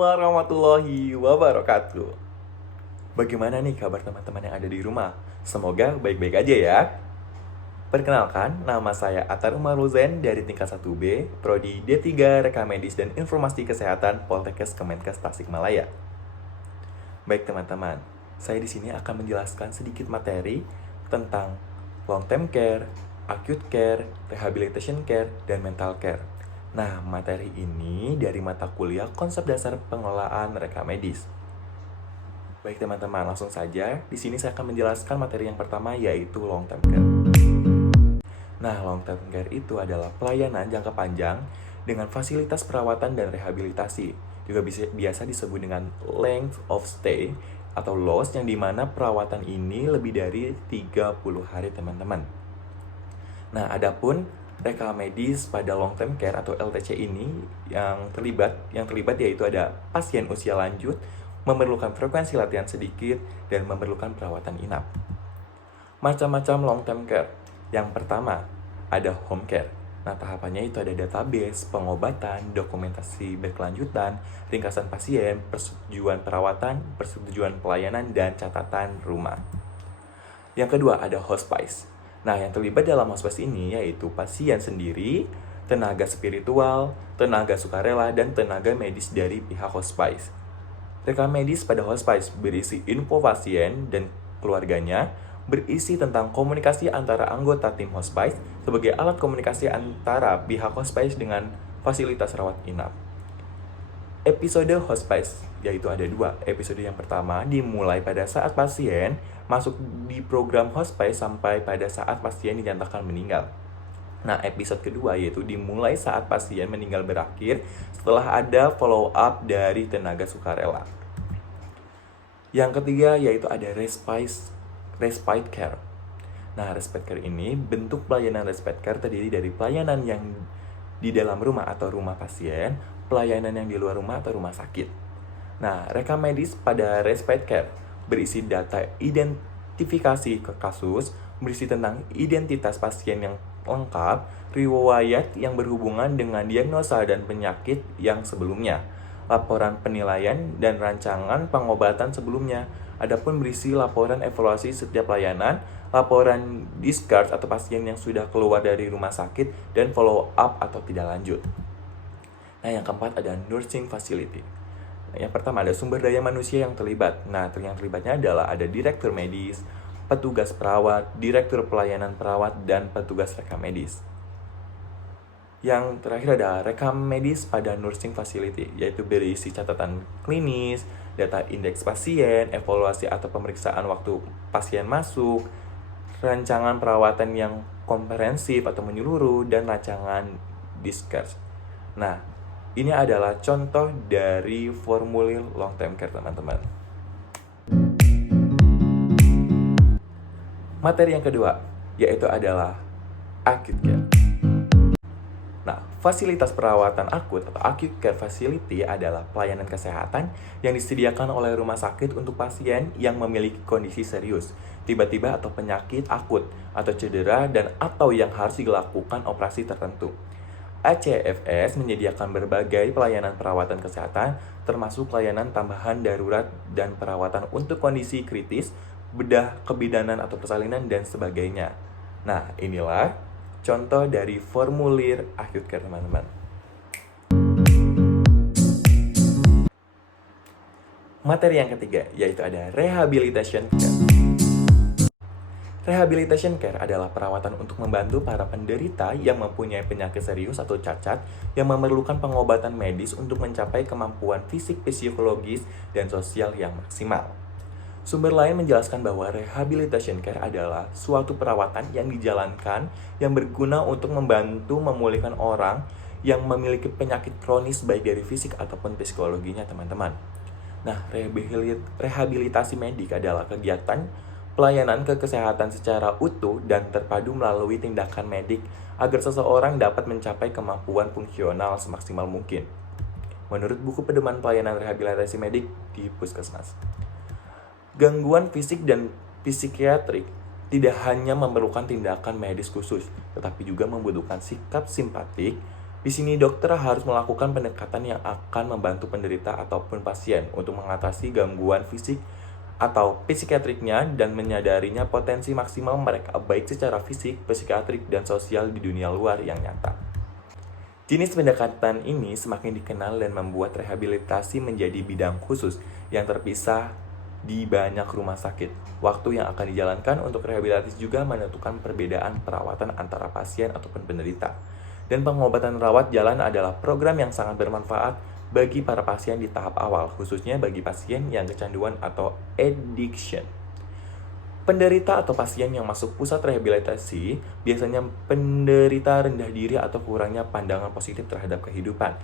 warahmatullahi wabarakatuh. Bagaimana nih kabar teman-teman yang ada di rumah? Semoga baik-baik aja ya. Perkenalkan, nama saya Atar Umar Ruzen dari tingkat 1B, Prodi D3 Reka Medis dan Informasi Kesehatan Poltekkes Kemenkes Tasikmalaya. Baik teman-teman, saya di sini akan menjelaskan sedikit materi tentang long term care, acute care, rehabilitation care, dan mental care. Nah, materi ini dari mata kuliah Konsep Dasar Pengelolaan Reka Medis. Baik teman-teman, langsung saja. Di sini saya akan menjelaskan materi yang pertama, yaitu long term care. Nah, long term care itu adalah pelayanan jangka panjang dengan fasilitas perawatan dan rehabilitasi. Juga biasa disebut dengan length of stay atau LOS, yang dimana perawatan ini lebih dari 30 hari teman-teman. Nah, adapun reka medis pada long term care atau LTC ini yang terlibat yaitu ada pasien usia lanjut, memerlukan frekuensi latihan sedikit, dan memerlukan perawatan inap. Macam-macam long term care. Yang pertama, ada home care. Nah, tahapannya itu ada database, pengobatan, dokumentasi berkelanjutan, ringkasan pasien, persetujuan perawatan, persetujuan pelayanan, dan catatan rumah. Yang kedua, ada hospice. Nah, yang terlibat dalam hospice ini yaitu pasien sendiri, tenaga spiritual, tenaga sukarela, dan tenaga medis dari pihak hospice. Reka medis pada hospice berisi info pasien dan keluarganya, berisi tentang komunikasi antara anggota tim hospice sebagai alat komunikasi antara pihak hospice dengan fasilitas rawat inap. Episode hospice, yaitu ada dua. Episode yang pertama dimulai pada saat pasien masuk di program hospice sampai pada saat pasien dinyatakan meninggal. Nah, episode kedua yaitu dimulai saat pasien meninggal berakhir setelah ada follow up dari tenaga sukarela. Yang ketiga yaitu ada respite care. Nah, respite care ini bentuk pelayanan respite care terdiri dari pelayanan yang di dalam rumah atau rumah pasien, pelayanan yang di luar rumah atau rumah sakit. Nah, reka medis pada respite care berisi data identifikasi ke kasus, berisi tentang identitas pasien yang lengkap, riwayat yang berhubungan dengan diagnosa dan penyakit yang sebelumnya, laporan penilaian dan rancangan pengobatan sebelumnya. Adapun berisi laporan evaluasi setiap layanan, laporan discharge atau pasien yang sudah keluar dari rumah sakit, dan follow up atau tidak lanjut. Nah, yang keempat ada nursing facility. Yang pertama ada sumber daya manusia yang terlibat. Nah, yang terlibatnya adalah ada direktur medis, petugas perawat, direktur pelayanan perawat, dan petugas reka medis. Yang terakhir ada rekam medis pada nursing facility, yaitu berisi catatan klinis, data indeks pasien, evaluasi atau pemeriksaan waktu pasien masuk, rancangan perawatan yang komprehensif atau menyeluruh, dan rancangan discharge. Nah, ini adalah contoh dari formulir long term care, teman-teman. Materi yang kedua, yaitu adalah acute care. Nah, fasilitas perawatan akut atau acute care facility adalah pelayanan kesehatan yang disediakan oleh rumah sakit untuk pasien yang memiliki kondisi serius, tiba-tiba atau penyakit akut, atau cedera dan atau yang harus dilakukan operasi tertentu. ACFS menyediakan berbagai pelayanan perawatan kesehatan, termasuk pelayanan tambahan darurat dan perawatan untuk kondisi kritis, bedah kebidanan atau persalinan, dan sebagainya. Nah, inilah contoh dari formulir acute care, teman-teman. Materi yang ketiga, yaitu ada rehabilitation care. Rehabilitation care adalah perawatan untuk membantu para penderita yang mempunyai penyakit serius atau cacat yang memerlukan pengobatan medis untuk mencapai kemampuan fisik, psikologis, dan sosial yang maksimal. Sumber lain menjelaskan bahwa rehabilitation care adalah suatu perawatan yang dijalankan yang berguna untuk membantu memulihkan orang yang memiliki penyakit kronis baik dari fisik ataupun psikologinya, teman-teman. Nah, rehabilitasi medik adalah kegiatan pelayanan kesehatan secara utuh dan terpadu melalui tindakan medik agar seseorang dapat mencapai kemampuan fungsional semaksimal mungkin. Menurut buku pedoman pelayanan rehabilitasi medik di Puskesmas. Gangguan fisik dan psikiatrik tidak hanya memerlukan tindakan medis khusus, tetapi juga membutuhkan sikap simpatik, Di sini dokter harus melakukan pendekatan yang akan membantu penderita ataupun pasien untuk mengatasi gangguan fisik atau psikiatriknya dan menyadarinya potensi maksimal mereka baik secara fisik, psikiatrik, dan sosial di dunia luar yang nyata. Jenis pendekatan ini semakin dikenal dan membuat rehabilitasi menjadi bidang khusus yang terpisah di banyak rumah sakit. Waktu yang akan dijalankan untuk rehabilitasi juga menentukan perbedaan perawatan antara pasien ataupun penderita. Dan pengobatan rawat jalan adalah program yang sangat bermanfaat bagi para pasien di tahap awal, khususnya bagi pasien yang kecanduan atau addiction. Penderita atau pasien yang masuk pusat rehabilitasi biasanya penderita rendah diri atau kurangnya pandangan positif terhadap kehidupan.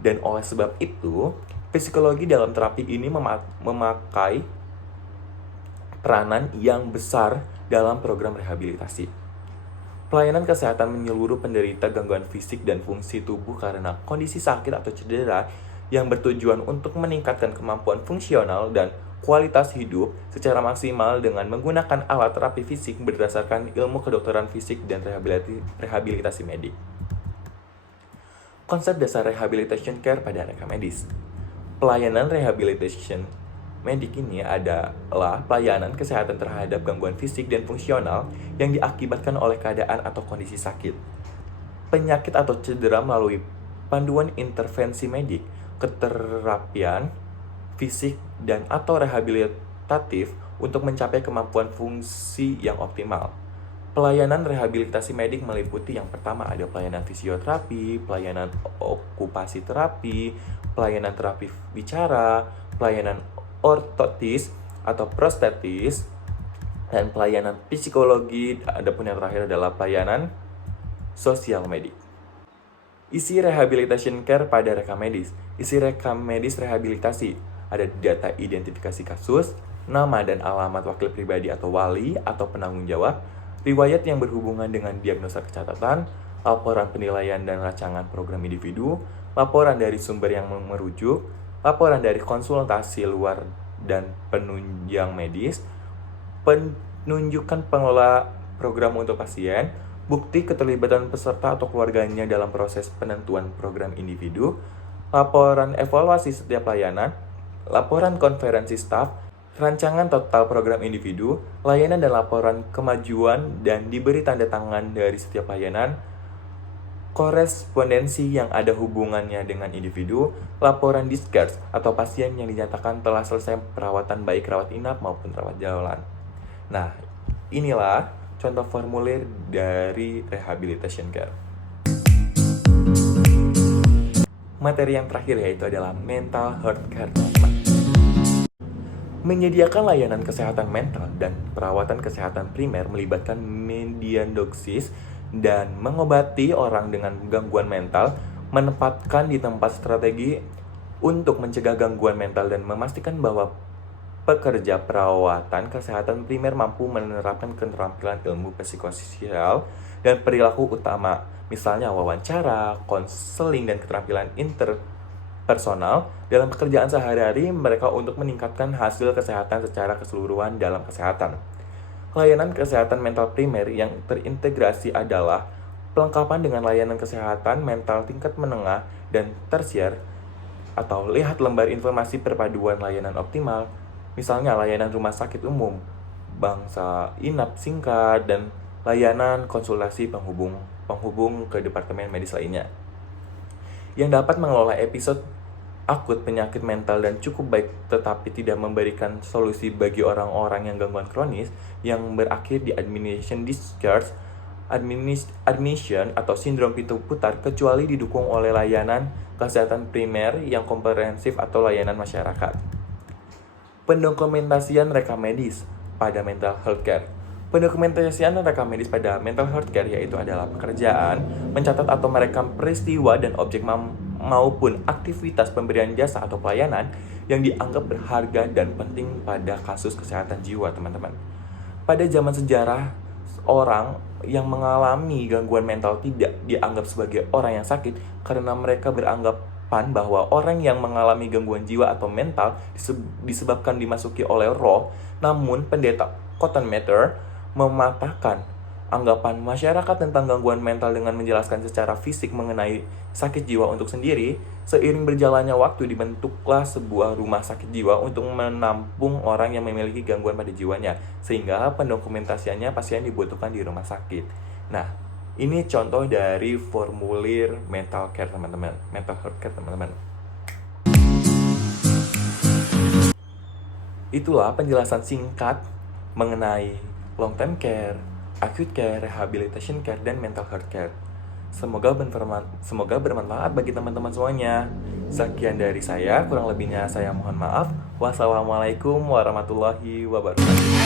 Dan oleh sebab itu, psikologi dalam terapi ini memakai peranan yang besar dalam program rehabilitasi. Pelayanan kesehatan menyeluruh penderita gangguan fisik dan fungsi tubuh karena kondisi sakit atau cedera yang bertujuan untuk meningkatkan kemampuan fungsional dan kualitas hidup secara maksimal dengan menggunakan alat terapi fisik berdasarkan ilmu kedokteran fisik dan rehabilitasi medik. Konsep dasar rehabilitation care pada reka medis. Pelayanan rehabilitation medik ini adalah pelayanan kesehatan terhadap gangguan fisik dan fungsional yang diakibatkan oleh keadaan atau kondisi sakit, penyakit atau cedera melalui panduan intervensi medik, keterapian fisik dan atau rehabilitatif untuk mencapai kemampuan fungsi yang optimal. Pelayanan rehabilitasi medik meliputi yang pertama ada pelayanan fisioterapi, pelayanan okupasi terapi, pelayanan terapi bicara, pelayanan ortotis atau prostetis, dan pelayanan psikologi. Adapun yang terakhir adalah pelayanan sosial medik. Isi rehabilitation care pada rekam medis. Isi rekam medis rehabilitasi ada data identifikasi kasus, nama dan alamat wakil pribadi atau wali atau penanggung jawab, riwayat yang berhubungan dengan diagnosa kecatatan, laporan penilaian dan rancangan program individu, laporan dari sumber yang merujuk, laporan dari konsultasi luar dan penunjang medis, penunjukan pengelola program untuk pasien, bukti keterlibatan peserta atau keluarganya dalam proses penentuan program individu, laporan evaluasi setiap layanan, laporan konferensi staf, rancangan total program individu, layanan dan laporan kemajuan dan diberi tanda tangan dari setiap layanan, korespondensi yang ada hubungannya dengan individu, laporan discharge atau pasien yang dinyatakan telah selesai perawatan baik rawat inap maupun rawat jalan. Nah, inilah contoh formulir dari rehabilitation care. Materi yang terakhir yaitu adalah mental health care. Menyediakan layanan kesehatan mental dan perawatan kesehatan primer melibatkan mediandoksis dan mengobati orang dengan gangguan mental, menempatkan di tempat strategi untuk mencegah gangguan mental dan memastikan bahwa pekerja perawatan kesehatan primer mampu menerapkan keterampilan ilmu psikososial dan perilaku utama, misalnya wawancara, konseling, dan keterampilan interpersonal dalam pekerjaan sehari-hari mereka untuk meningkatkan hasil kesehatan secara keseluruhan dalam kesehatan. Layanan kesehatan mental primer yang terintegrasi adalah pelengkapan dengan layanan kesehatan mental tingkat menengah dan tersier, atau lihat lembar informasi perpaduan layanan optimal, misalnya layanan rumah sakit umum, bangsa inap singkat, dan layanan konsultasi penghubung ke departemen medis lainnya, yang dapat mengelola episode akut penyakit mental dan cukup baik tetapi tidak memberikan solusi bagi orang-orang yang gangguan kronis yang berakhir di admission discharge, admission atau sindrom pintu putar kecuali didukung oleh layanan kesehatan primer yang komprehensif atau layanan masyarakat. Pendokumentasian rekam medis pada mental health care. Pendokumentasian rekam medis pada mental health care yaitu adalah pekerjaan, mencatat atau merekam peristiwa dan objek maupun aktivitas pemberian jasa atau pelayanan yang dianggap berharga dan penting pada kasus kesehatan jiwa, teman-teman. Pada zaman sejarah, orang yang mengalami gangguan mental tidak dianggap sebagai orang yang sakit karena mereka beranggapan bahwa orang yang mengalami gangguan jiwa atau mental disebabkan dimasuki oleh roh. Namun pendeta Cotton Mather mematahkan Anggapan masyarakat tentang gangguan mental dengan menjelaskan secara fisik mengenai sakit jiwa untuk sendiri, seiring berjalannya waktu dibentuklah sebuah rumah sakit jiwa untuk menampung orang yang memiliki gangguan pada jiwanya, sehingga pendokumentasiannya pasien dibutuhkan di rumah sakit. Nah, ini contoh dari formulir mental care teman-teman, mental health care teman-teman. Itulah penjelasan singkat mengenai long term care, acute care, rehabilitation care, dan mental health care. Semoga bermanfaat bagi teman-teman semuanya. Sekian dari saya, kurang lebihnya saya mohon maaf. Wassalamualaikum warahmatullahi wabarakatuh.